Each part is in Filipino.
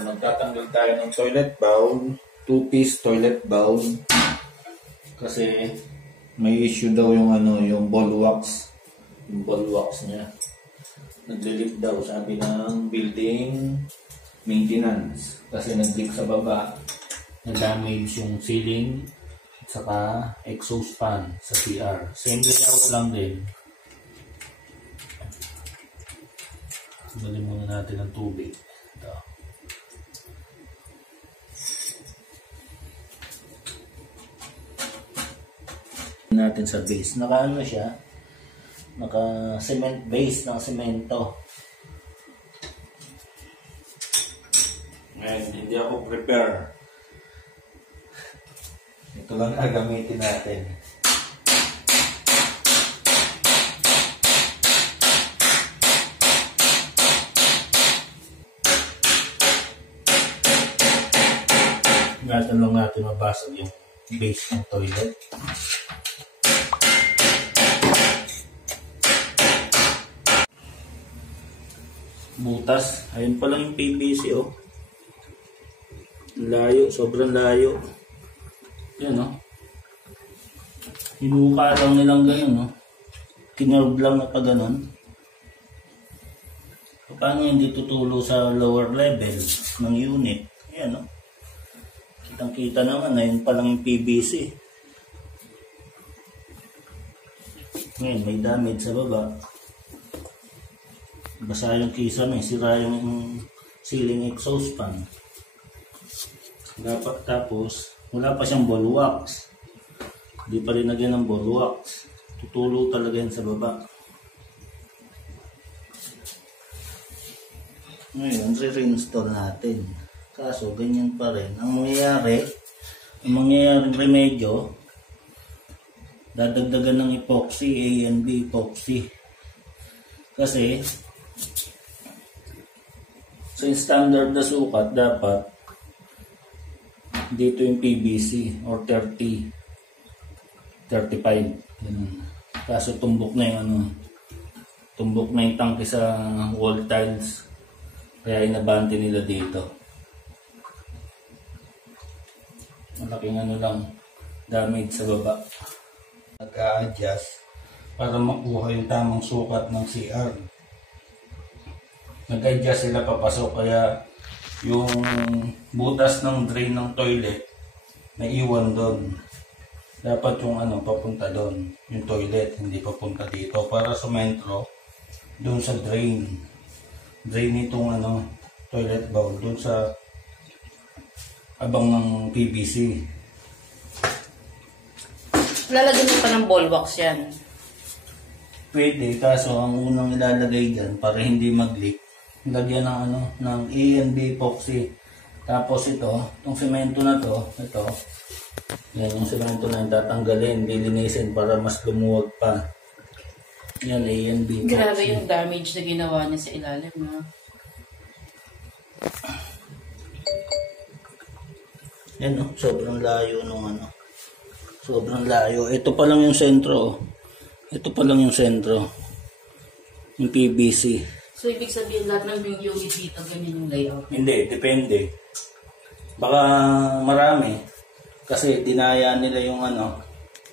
Magtatanggal tayo ng toilet bowl, 2-piece toilet bowl. Kasi may issue daw yung yung ball wax. Yung ball wax niya. Nagli-leak daw, sabi ng building maintenance. Kasi nag-leak sa baba. Na-damage yung ceiling at saka exhaust fan sa CR. Same layout lang din. Balik muna natin ang tubig. Ito. Natin sa base. Naka siya? Naka cement base ng semento. Ngayon, hindi ako prepare. Ito lang gagamitin natin. Ingatan lang natin mabasag yung base ng toilet. Butas. Ayun pa lang yung PVC oh. Layo, sobrang layo. Yan oh. Hinuka lang nilang ganyan oh. Kinerve lang na pa ganun. Paano hindi tutulo sa lower level ng unit? Yan oh. Kitang-kita naman, ayun pa lang yung PVC. Ngayon, may damage sa baba. Basa yung kisame, sira yung ceiling exhaust fan. Tapos, wala pa siyang ball wax. Hindi pa rin nagyan ng ball wax. Tutulo talaga yan sa baba. Ngayon, re-reinstall natin. Kaso, ganyan pa rin. Ang mangyayaring remedyo, dadagdagan ng epoxy, A and B epoxy. Kasi, so yung standard na sukat, dapat, dito yung PVC, or 30, 35. Ganun. Kaso, tumbok na yung tumbok na yung tangke sa wall tiles. Kaya inabante nila dito. Malaking lang, damage sa baba. Nag-a-adjust para makuha yung tamang sukat ng CR. Nag-adjust sila papasok, kaya yung butas ng drain ng toilet naiwan doon. Dapat yung papunta doon, yung toilet, hindi papunta dito, para sumentro doon sa drain nitong toilet bowl, doon sa abang ng PVC. Lalagyan mo pa ng ball wax yan? Pwede, kaso ang unang ilalagay dyan para hindi mag-leak, lagyan ng A and B epoxy. Tapos itong semento na to, yan yung semento na yung tatanggalin, lilinisin para mas lumuwag pa. Yan, A and B epoxy. Grabe yung damage na ginawa niya sa ilalim na. Yan sobrang layo nung sobrang layo. Ito pa lang yung sentro. Ito pa lang yung sentro. Yung PVC. So, ibig sabihin lahat ng yung unit dito, ganyan yung layout? Hindi, depende. Baka marami. Kasi dinaya nila yung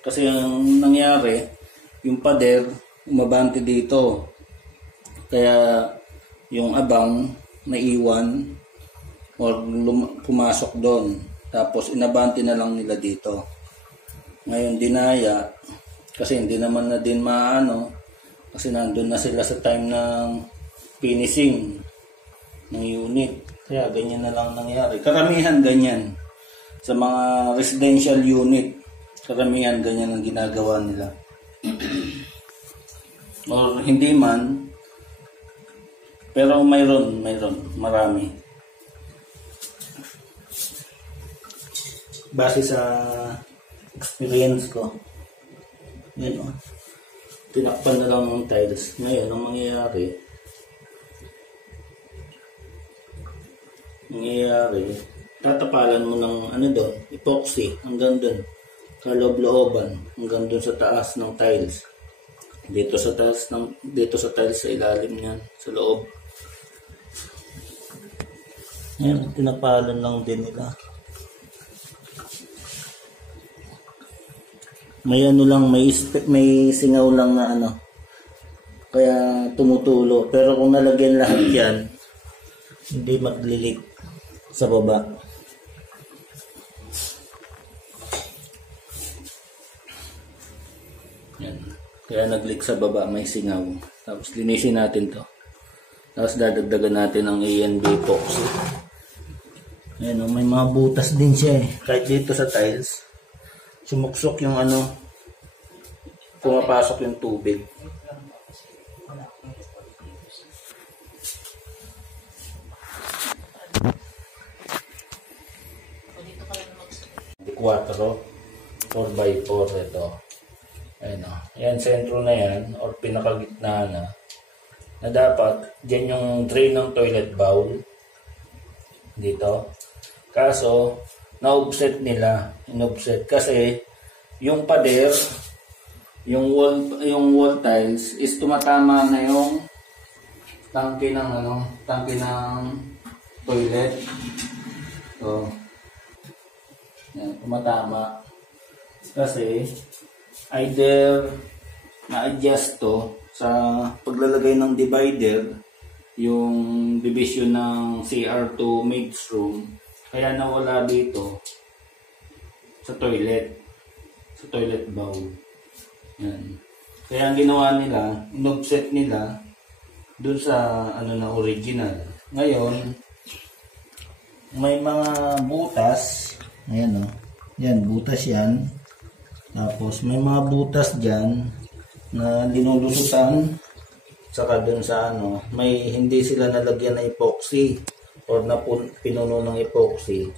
Kasi yung nangyari, yung pader, umabante dito. Kaya yung abang, naiwan, or pumasok doon. Tapos inabante na lang nila dito. Ngayon dinaya, kasi hindi naman na din kasi nandun na sila sa time ng finishing ng unit. Kaya ganyan na lang nangyari. Karamihan ganyan. Sa mga residential unit, karamihan ganyan ang ginagawa nila. Or hindi man, pero mayroon, marami. Base sa experience ko, yun tinakpan na lang ng tiles. Ngayon, ang mangyayari, tatapalan mo ng doon, epoxy, hanggang doon, kaloob-looban, hanggang doon sa taas ng tiles. Dito sa tiles sa ilalim niyan, sa loob. Ayan, tinapalan lang din nila. May ano lang, may singaw lang na ano. Kaya tumutulo. Pero kung nalagyan lahat yan, hindi maglilik sa baba. Yan. Kaya naglik sa baba, may singaw. Tapos linisin natin to. Tapos dadagdagan natin ng ANB epoxy. Ayan, may mga butas din siya eh. Kahit dito sa tiles, sumuksok yung ano, pumapasok yung tubig. Quattro 4x4 ito. Ayan o. Yan, sentro na yan or pinakagitna na dapat dyan yung drain ng toilet bowl dito. Kaso na-offset nila, in-offset kasi yung pader, yung wall tiles is tumatama na yung tangke ng toilet. So yan, tumatama. Kasi either na-adjust to sa paglalagay ng divider, yung division ng CR to maid's room, kaya nawala dito sa toilet bowl. Yan. Kaya ang ginawa nila, in-offset nila dun sa ano na original. Ngayon, may mga butas. Ayan o. Yan, butas yan. Tapos may mga butas dyan na linulusutan. Saka dun sa ano, may hindi sila nalagyan ng epoxy or na pinuno ng epoxy.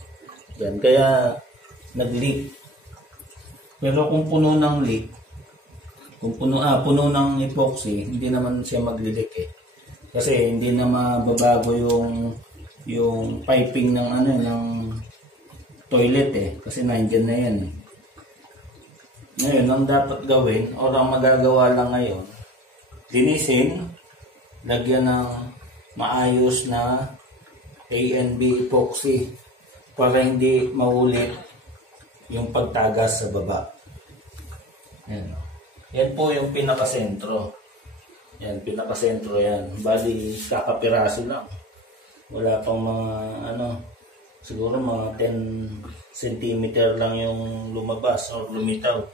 Yan, kaya nag-leak. Pero kung puno ng leak, kung puno ng epoxy, hindi naman siya magli-leak eh. Kasi hindi na mababago yung piping ng ano ng toilet eh, kasi nandiyan na yan eh. Ngayon, ang dapat gawin o ang magagawa lang ngayon, linisin, lagyan ng maayos na ANB epoxy para hindi maulit yung pagtagas sa baba. Yan. Yan po yung pinakasentro. Yan, pinakasentro yan. Bali, kakapiraso lang. Wala pang mga ano, siguro mga 10 cm lang yung lumabas o lumitaw.